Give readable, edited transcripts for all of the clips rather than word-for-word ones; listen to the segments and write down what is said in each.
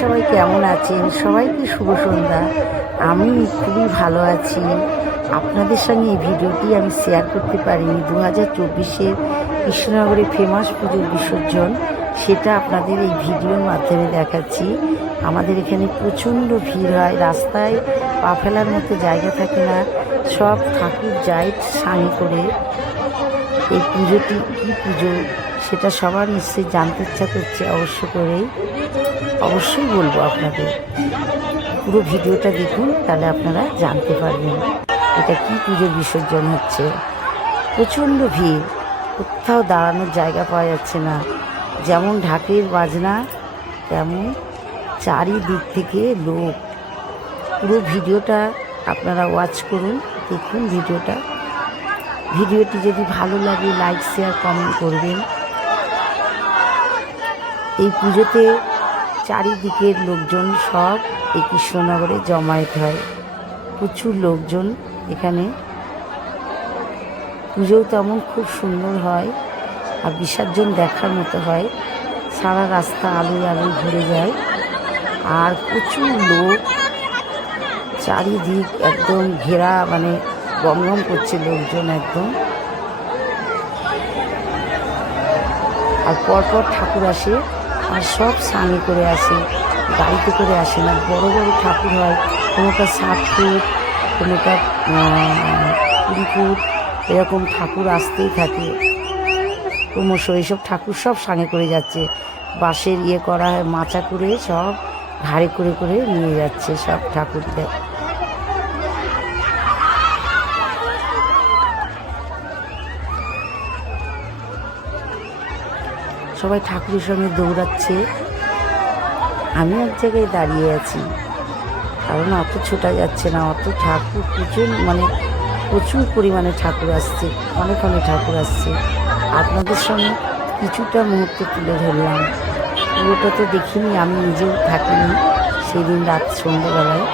সবাই কেমন আছেন? সবাইকে শুভ সন্ধ্যা। আমি খুবই ভালো আছি। আপনাদের সঙ্গে এই ভিডিওটি আমি শেয়ার করতে পারিনি। 2024-এর কৃষ্ণনগরের ফেমাস পুজোর বিসর্জন, সেটা আপনাদের এই ভিডিওর মাধ্যমে দেখাচ্ছি। আমাদের এখানে প্রচণ্ড ভিড় হয়, রাস্তায় পা ফেলার মতো জায়গা থাকে না। সব ঠাকুর যায় সাঙে করে। এই পুজোটি কী পুজো সেটা সবার নিশ্চয়ই জানতে ইচ্ছা করছে, অবশ্যই বলবো আপনাদের। পুরো ভিডিওটা দেখুন, তাহলে আপনারা জানতে পারবেন এটা কি পুজোর বিসর্জন হচ্ছে। প্রচণ্ড ভিড়, কোথাও দাঁড়ানোর জায়গা পাওয়া যাচ্ছে না। যেমন ঢাকের বাজনা তেমন চারিদিক থেকে লোক। পুরো ভিডিওটা আপনারা ওয়াচ করুন, দেখুন ভিডিওটি যদি ভালো লাগে লাইক শেয়ার কমেন্ট করবেন। এই পুজোতে চারিদিকের লোকজন সব এই কৃষ্ণনগরে জমায়েত হয়, প্রচুর লোকজন এখানে। পুজোও তেমন খুব সুন্দর হয়, আর বিসর্জন দেখার মতো হয়। সারা রাস্তা আলোয় আলোয় ভরে যায়, আর প্রচুর লোক, চারিদিক একদম ঘেরা, মানে গমগম করছে লোকজন একদম। আর পরপর ঠাকুর আসে, আর সব সাঙে করে আসে, গাড়িতে করে আসে না। বড় বড় ঠাকুর হয়, কোনোটা 60 ফুট, কোনোটা 20 ফুট, এরকম ঠাকুর আসতেই থাকে ক্রমশ। এইসব ঠাকুর সব সাঙে করে যাচ্ছে, বাঁশের করা হয়, মাচা করে সব ঘাড়ে করে করে নিয়ে যাচ্ছে সব ঠাকুরদের। সবাই ঠাকুরের সঙ্গে দৌড়াচ্ছে। আমি এক জায়গায় দাঁড়িয়ে আছি, কারণ অত ছোটা যাচ্ছে না। অত ঠাকুর প্রচুর পরিমাণে ঠাকুর আসছে, অনেক ঠাকুর আসছে। আপনাদের সঙ্গে কিছুটা মুহূর্ত তুলে ধরলাম। পুরোটা তো দেখিনি, আমি নিজেও থাকিনি সেদিন রাত সন্ধ্যেবেলায়।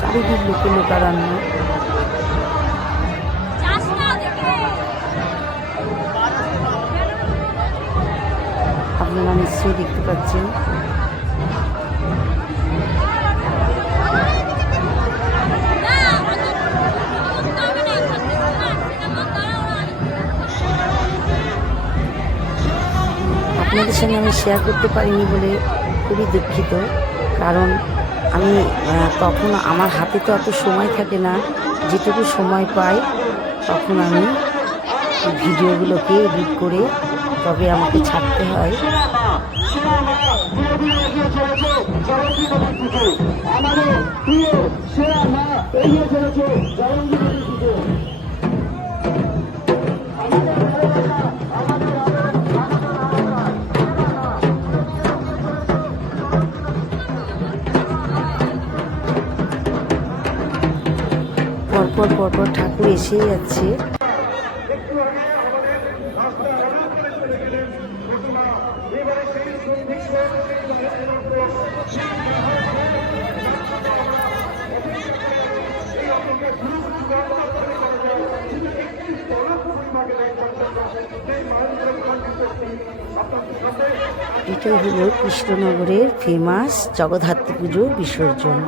চারিদিক লোকারণ্য। আপনারা নিশ্চয়ই দেখতে পাচ্ছেন। আপনাদের সঙ্গে আমি শেয়ার করতে পারিনি বলে খুবই দুঃখিত, কারণ আমি তখন আমার হাতে তো অত সময় থাকে না। যেটুকু সময় পাই তখন আমি ভিডিওগুলোকে এডিট করে তবে আমাকে ছাড়তে হয়। পরপর ঠাকুর এসেই যাচ্ছে। এটাই হলো কৃষ্ণনগরের ফেমাস জগদ্ধাত্রী পুজোর বিসর্জন।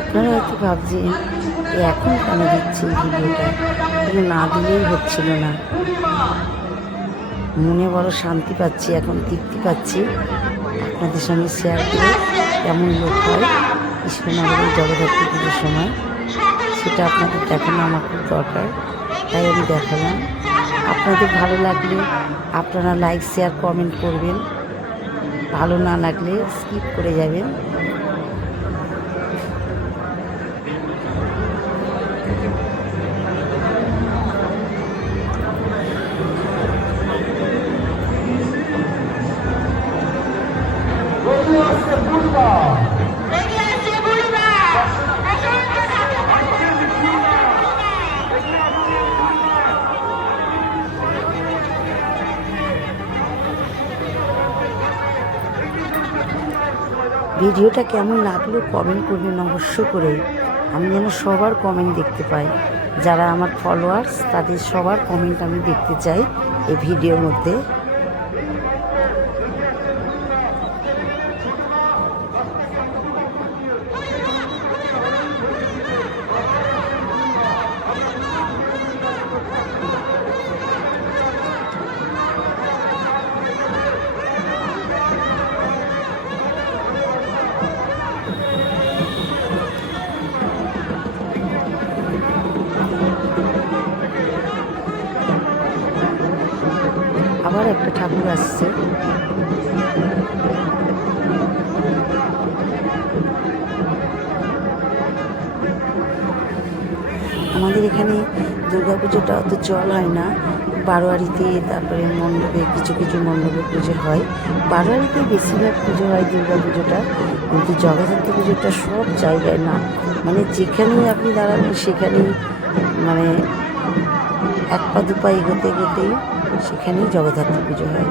আপনারা হয়তো ভাবছেন এখন কেন দিচ্ছে ভিডিওটা, কিন্তু না দিলেই হচ্ছিল না। মনে বড় শান্তি পাচ্ছি, এখন তৃপ্তি পাচ্ছি আপনাদের সঙ্গে শেয়ার করে। কেমন লোক হয় কৃষ্ণনগরের জগদ্ধাত্রী পুজোর সময়, সেটা আপনাদের দেখানো আমার খুব দরকার, তাই আমি দেখালাম। আপনাদের ভালো লাগলে আপনারা লাইক শেয়ার কমেন্ট করবেন, ভালো না লাগলে স্কিপ করে যাবেন। ভিডিওটা কেমন লাগলো কমেন্ট করবেন অবশ্য করে, আমি যেন সবার কমেন্ট দেখতে পাই। যারা আমার ফলোয়ার্স তাদের সবার কমেন্ট আমি দেখতে চাই এই ভিডিওর মধ্যে। আবার একটা ঠাকুর আসছে। আমাদের এখানে দুর্গাপুজোটা অত চল হয় না, বারোয়ারিতে, তারপরে মণ্ডপে, কিছু কিছু মণ্ডপে পুজো হয়। বারোয়ারিতে বেশিরভাগ পুজো হয় দুর্গাপুজোটা, কিন্তু জগদ্ধাত্রী পুজোটা সব জায়গায় না, মানে যেখানেই আপনি দাঁড়াবেন সেখানেই, মানে এক পা দু পা এগোতে এগোতেই সেখানেই জগদ্ধাত্রী পুজো হয়।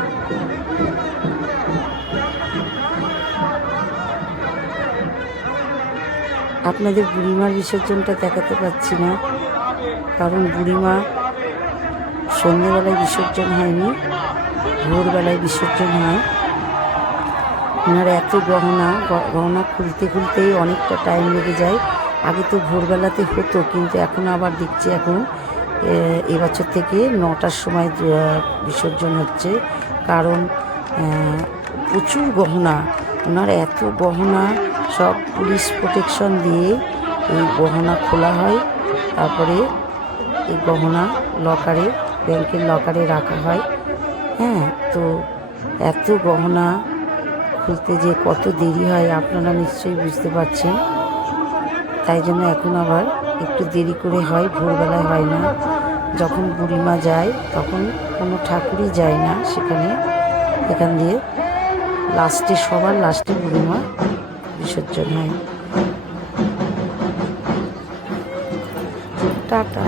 আপনাদের বুড়িমার বিসর্জনটা দেখাতে পাচ্ছি না, কারণ বুড়িমা সন্ধ্যেবেলায় বিসর্জন হয়নি, ভোরবেলায় বিসর্জন হয়। ওনার এত গহনা খুলতে খুলতেই অনেকটা টাইম লেগে যায়। আগে তো ভোরবেলাতে হতো, কিন্তু এখন আবার দেখছি এখন এবছর থেকে 9টার সময় বিসর্জন হচ্ছে, কারণ প্রচুর গহনা, ওনার এত গহনা, সব পুলিশ প্রোটেকশন দিয়ে এই গহনা খোলা হয়, তারপরে এই গহনা লকারে, ব্যাংকের লকারে রাখা হয়। হ্যাঁ, তো এত গহনা খুলতে যে কত দেরি হয় আপনারা নিশ্চয়ই বুঝতে পারছেন। তাই জন্য এখন আবার একটু দেরি করে হয়, ভোরবেলায় হয় না। যখন বুড়িমা যায় তখন কোনো ঠাকুরই যায় না সেখানে, এখান দিয়ে লাস্টে, সবার লাস্টে বুড়িমা বিসর্জন হয়। টাটা।